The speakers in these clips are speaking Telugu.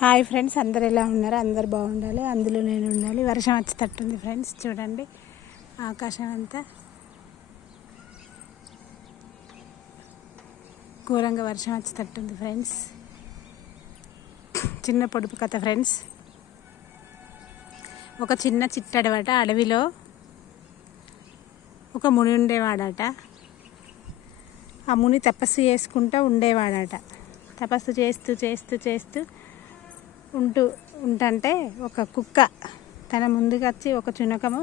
హాయ్ ఫ్రెండ్స్, అందరు ఎలా ఉన్నారు? అందరు బాగుండాలి, అందులో నేను ఉండాలి. వర్షం వచ్చేటట్టుంది ఫ్రెండ్స్, చూడండి ఆకాశం అంతా ఘోరంగా వర్షం వచ్చేటట్టుంది ఫ్రెండ్స్. చిన్న పొడుపు కథ ఫ్రెండ్స్. ఒక చిన్న చిట్టడవట అడవిలో ఒక ముని ఉండేవాడట. ఆ ముని తపస్సు చేసుకుంటూ ఉండేవాడట. తపస్సు చేస్తూ చేస్తూ చేస్తూ ఉంటుంటే ఒక కుక్క తన ముందుకు వచ్చి, ఒక చునకము,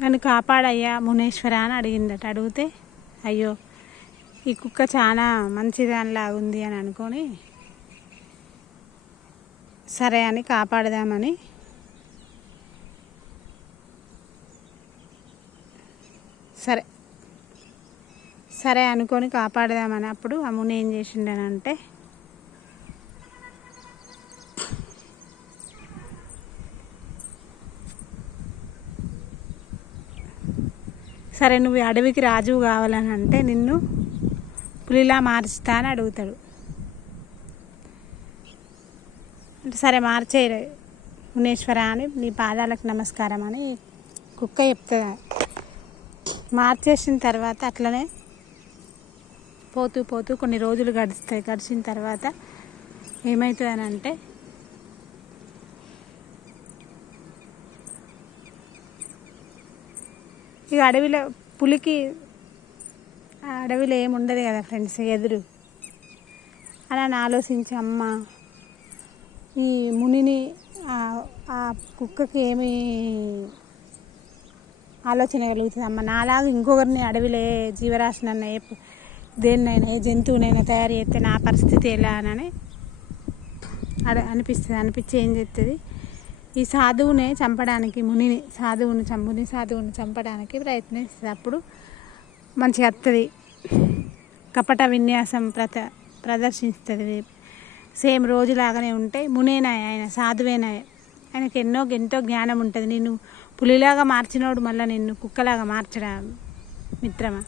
నన్ను కాపాడయ్యా మునేశ్వర అని అడిగిందట. అడిగితే, అయ్యో ఈ కుక్క చాలా మంచిదానిలా ఉంది అని అనుకొని, సరే అని కాపాడదామని సరే అనుకొని కాపాడదామని అప్పుడు ఆ ముని ఏం చేసిండనంటే, సరే నువ్వు అడవికి రాజువు కావాలని అంటే నిన్ను పులిలా మార్చుతా అని అడుగుతాడు. అంటే సరే మార్చే మునేశ్వర అని, నీ పాదాలకు నమస్కారం అని కుక్క చెప్తుంది. మార్చేసిన తర్వాత అట్లనే పోతూ పోతూ కొన్ని రోజులు గడుస్తాయి. గడిచిన తర్వాత ఏమవుతుంది అంటే, ఇక అడవిలో పులికి అడవిలో ఏముండదు కదా ఫ్రెండ్స్ ఎదురు. అలా ఆలోచించి, అమ్మ ఈ మునిని ఆ కుక్కకి ఏమి ఆలోచన కలుగుతుంది అమ్మ, నాలాగా ఇంకొకరిని అడవిలో ఏ జీవరాశినన్నా దేన్నైనా ఏ జంతువునైనా తయారు చేస్తే నా పరిస్థితి ఎలా అని అనిపించి ఏం చేస్తుంది, ఈ సాధువుని చంపడానికి ముని సాధువుని చంపడానికి ప్రయత్నిస్తుంది. అప్పుడు మంచిగా వస్తుంది, కపట విన్యాసం ప్రదర్శిస్తుంది. సేమ్ రోజులాగానే ఉంటాయి. మునేనాయ, ఆయన సాధువేనాయ, ఆయనకి ఎంతో జ్ఞానం ఉంటుంది. నేను పులిలాగా మార్చినోడు మళ్ళీ నిన్ను కుక్కలాగా మార్చడా మిత్రమా?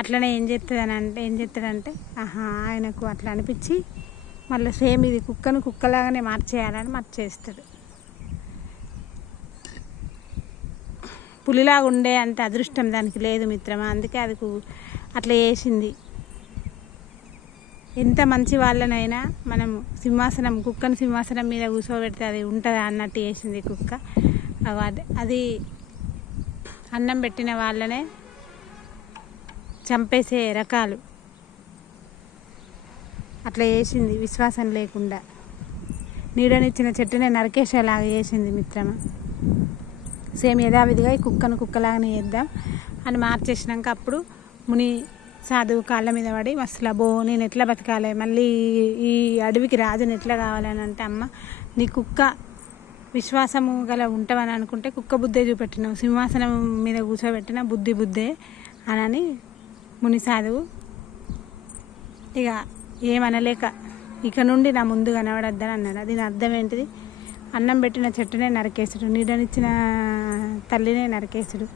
అట్లనే ఏం చేస్తాడంటే ఆయనకు అట్లా అనిపించి మళ్ళీ సేమ్ ఇది కుక్కలాగానే మార్చేయాలని మార్చేస్తాడు. పులిలాగా ఉండే అంత అదృష్టం దానికి లేదు మిత్రమా, అందుకే అది అట్లా చేసింది. ఎంత మంచి వాళ్ళనైనా మనం కుక్కను సింహాసనం మీద కూర్చోబెడితే అది ఉంటుందా అన్నట్టు చేసింది కుక్క. అది అన్నం పెట్టిన వాళ్ళనే చంపేసే రకాలు. అట్లా చేసింది విశ్వాసం లేకుండా. నీడనిచ్చిన చెట్టునే నరకేసేలాగా చేసింది మిత్రమా. సేమ్ యథావిధిగా ఈ కుక్కలాగానే చేద్దాం అని మార్చేసినాక అప్పుడు ముని సాధువు కాళ్ళ మీద పడి, మస్తులబో నేను ఎట్లా బతకాలి, మళ్ళీ ఈ అడవికి రాజుని ఎట్లా కావాలని అంటే, అమ్మ నీ కుక్క విశ్వాసము గల ఉంటావని అనుకుంటే కుక్క బుద్ధే చూపెట్టినావు, సింహాసనం మీద కూర్చోబెట్టిన బుద్ధే అని ముని సాధువు ఇక ఏమనలేక, ఇక నుండి నా ముందు కనబడద్దని అన్నాడు. దీని అర్థం ఏంటిది? అన్నం పెట్టిన చెట్టునే నరికేసుడు, నీడనిచ్చిన తల్లినే నరికేసుడు.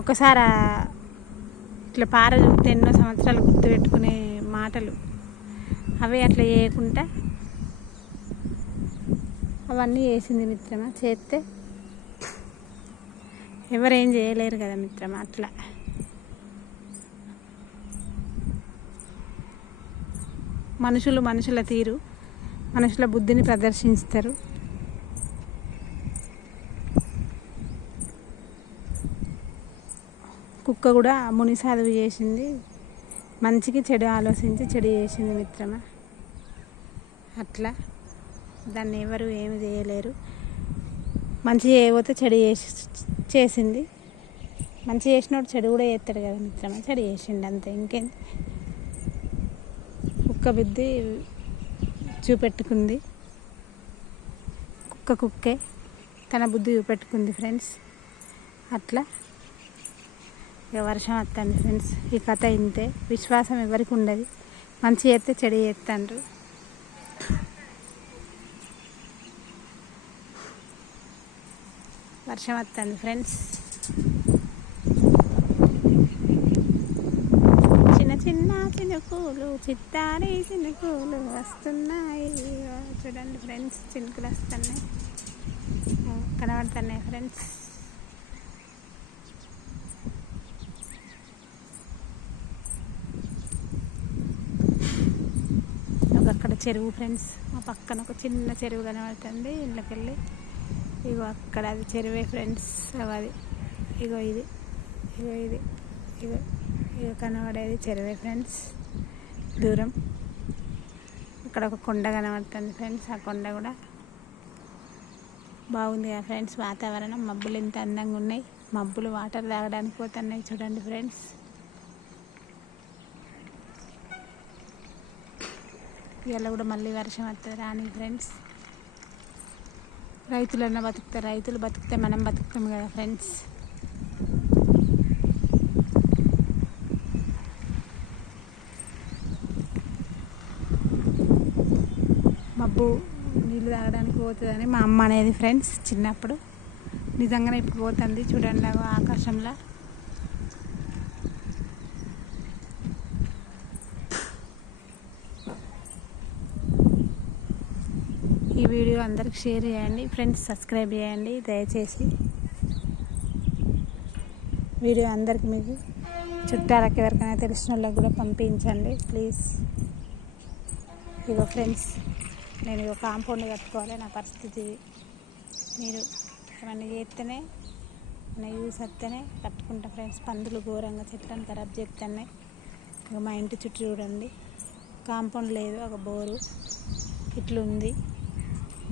ఒకసారి ఇట్లా పార చూస్తే ఎన్నో సంవత్సరాలు గుర్తుపెట్టుకునే మాటలు అవి. అట్లా చేయకుండా అవన్నీ చేసింది మిత్రమా. చేస్తే ఎవరేం చేయలేరు కదా మిత్రమా. అట్లా మనుషుల తీరు, మనుషుల బుద్ధిని ప్రదర్శిస్తారు. కుక్క కూడా ముని సాధువు చేసింది మంచికి చెడు ఆలోచించి చెడు చేసింది మిత్రమా. అట్లా దాన్ని ఎవరు ఏమి చేయలేరు. మంచి చేయకపోతే చెడు చేసింది. మంచి చేసినోడు చెడు కూడా చేస్తాడు కదా మిత్రమా. చెడు చేసిండు అంతే, ఇంకేం. కుక్క బుద్ధి చూపెట్టుకుంది. కుక్కే తన బుద్ధి చూపెట్టుకుంది ఫ్రెండ్స్. అట్లా ఇక వర్షం వస్తుంది ఫ్రెండ్స్. ఈ కథ ఇంతే. విశ్వాసం ఎవరికి ఉండదు. మంచి చేస్తే చెడు చేస్తాండ్రు. వర్షం వస్తుంది ఫ్రెండ్స్. చిన్న చినుకులు చిత్తారి చినుకులు వస్తున్నాయి. చూడండి ఫ్రెండ్స్, చినుకులు వస్తున్నాయి, కనబడుతున్నాయి ఫ్రెండ్స్. అక్కడ చెరువు ఫ్రెండ్స్, మా పక్కన ఒక చిన్న చెరువు కనబడుతుంది. ఇళ్ళకెళ్ళి ఇగో అక్కడ అది చెరువే ఫ్రెండ్స్. అది ఇగో ఇది ఇగో కనబడేది చెరువే ఫ్రెండ్స్. దూరం ఇక్కడ ఒక కొండ కనబడుతుంది ఫ్రెండ్స్. ఆ కొండ కూడా బాగుంది కదా ఫ్రెండ్స్. వాతావరణం, మబ్బులు ఎంత అందంగా ఉన్నాయి. మబ్బులు వాటర్ తాగడానికి పోతున్నాయి చూడండి ఫ్రెండ్స్. ఇవాళ కూడా మళ్ళీ వర్షం వస్తుంది రాని ఫ్రెండ్స్. రైతులన్నా బతుకుతారు, రైతులు బతుకుతే మనం బతుకుతాం కదా ఫ్రెండ్స్. మబ్బు నీళ్ళు తాగడానికి పోతుందని మా అమ్మ అనేది ఫ్రెండ్స్ చిన్నప్పుడు. నిజంగానే ఇప్పుడు పోతుంది చూడండి ఆకాశంలో. ఈ వీడియో అందరికి షేర్ చేయండి ఫ్రెండ్స్, సబ్స్క్రైబ్ చేయండి దయచేసి. వీడియో అందరికి మీకు చుట్టాలకి ఎవరికైనా తెలిసిన వాళ్ళకి కూడా పంపించండి ప్లీజ్. ఇగో ఫ్రెండ్స్, నేను ఇక కాంపౌండ్ కట్టుకోవాలి, నా పరిస్థితి. మీరు ఏమన్నా చేస్తేనే నా యూస్ వస్తేనే కట్టుకుంటా ఫ్రెండ్స్. పందులు ఘోరంగా చెట్లను ఖరాబ్ చేస్తున్నాయి. ఇక మా ఇంటి చుట్టూ చూడండి, కాంపౌండ్ లేదు, ఒక బోరు ఇట్లుంది.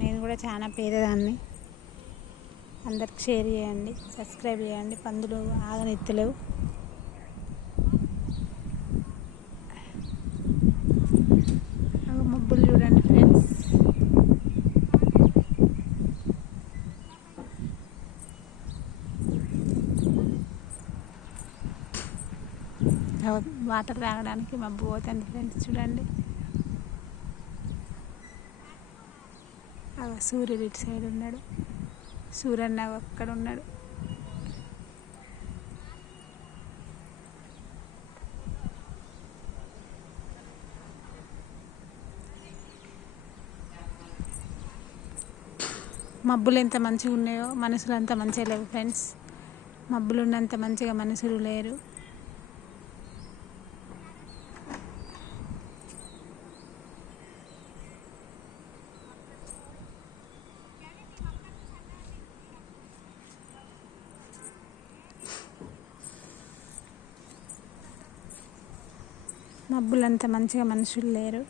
నేను కూడా చాలా పేదదాన్ని. అందరికి షేర్ చేయండి, సబ్స్క్రైబ్ చేయండి. పందులు ఆగనెత్తలేవు. మబ్బులు చూడండి ఫ్రెండ్స్. వాటర్ తాగడానికి మబ్బు పోతుంది ఫ్రెండ్స్ చూడండి. సూర్యుడు ఇటు సైడ్ ఉన్నాడు, సూర్యన్న అక్కడ ఉన్నాడు. మబ్బులు ఎంత మంచిగా ఉన్నాయో మనుషులు అంత మంచిగా లేవు ఫ్రెండ్స్. మబ్బులు ఉన్నంత మంచిగా మనుషులు లేరు. మబ్బులంత మంచిగా మనుషులు లేరు.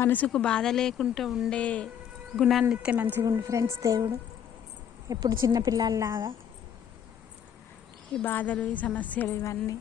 మనసుకు బాధ లేకుండా ఉండే గుణాన్ని ఇస్తే మంచిగా ఉండు ఫ్రెండ్స్ దేవుడు. ఎప్పుడు చిన్నపిల్లల్లాగా ఈ బాధలు, ఈ సమస్యలు ఇవన్నీ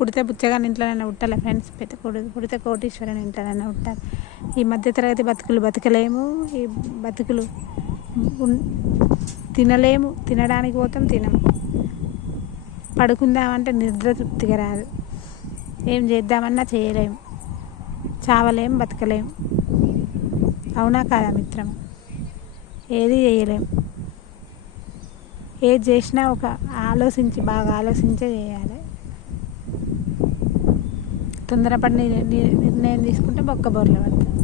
పుడితే బుచ్చగాని ఇంట్లోనైనా ఉండాలి ఫ్రెండ్స్. పుడితే కోటీశ్వరుని ఇంట్లోనైనా ఉండాలి. ఈ మధ్యతరగతి బతుకులు బతకలేము. ఈ బతుకులు తినలేము. తినడానికి పోతాం, తినము. పడుకుందామంటే నిద్ర తృప్తిగా రాదు. ఏం చేద్దామన్నా చేయలేము. చావలేము, బతకలేము. అవునా కాదా మిత్రం? ఏది చేయలేము. ఏది చేసినా ఒక ఆలోచించి, బాగా ఆలోచించే చేయాలి. తొందరపడి నిర్ణయం తీసుకుంటే బొక్కబోర్లు పడతాం.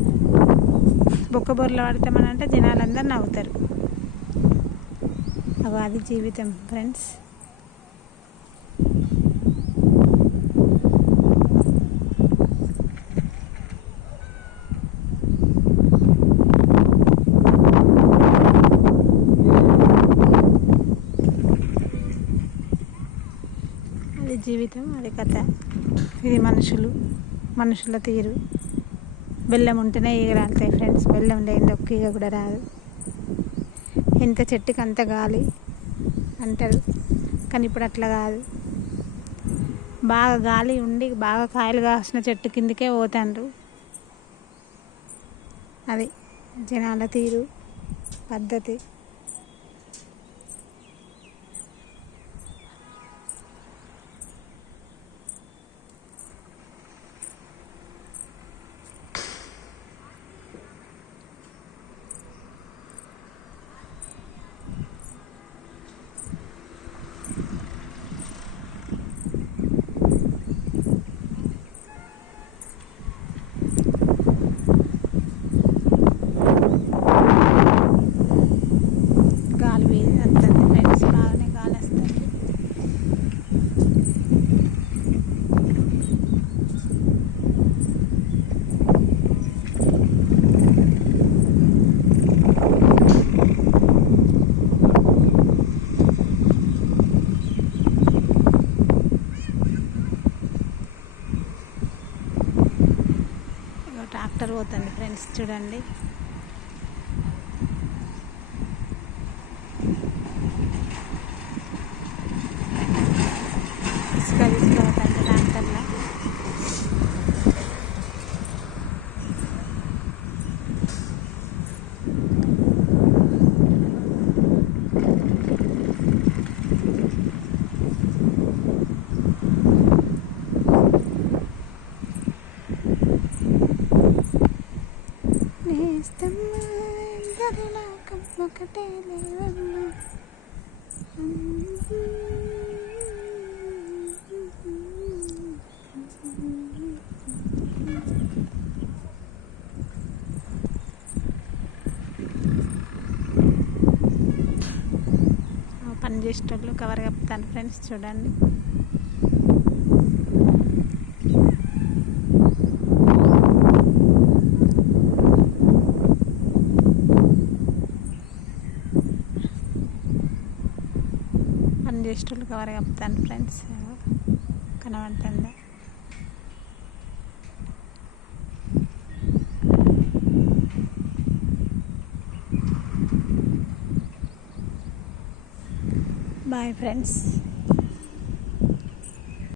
బొక్కబోర్లు పడతామనంటే జనాలందరూ నవ్వుతారు. అది జీవితం ఫ్రెండ్స్. జీవితం, అది కథ. ఇది మనుషుల తీరు. బెల్లం ఉంటేనే ఈగ రాలుతాయి ఫ్రెండ్స్, బెల్లం లేని ఒక్క ఈగ కూడా రాదు. ఎంత చెట్టుకి అంత గాలి అంటారు, కానీ ఇప్పుడు అట్లా కాదు. బాగా గాలి ఉండి బాగా కాయలు కాసిన చెట్టు కిందకే పోతాండ్రు. అది జనాల తీరు, పద్ధతి. గాలి వస్తుంది ఫ్రెండ్స్, బాగానే గాలి వస్తుంది. ట్రాక్టర్ పోతుంది ఫ్రెండ్స్, చూడండి. ఇసుక తీసుకుపోతుంది ట్రాక్టర్లో. నేస్తమ్మా గదిలోకం ఒకటే లేవమ్మా. పని చేసేటోళ్ళు కవర్ కప్పుతాను ఫ్రెండ్స్, చూడండి. పని చేసేటోళ్ళు కవర్ కప్పుతాను ఫ్రెండ్స్, కనబడుతుందా? Boy friends.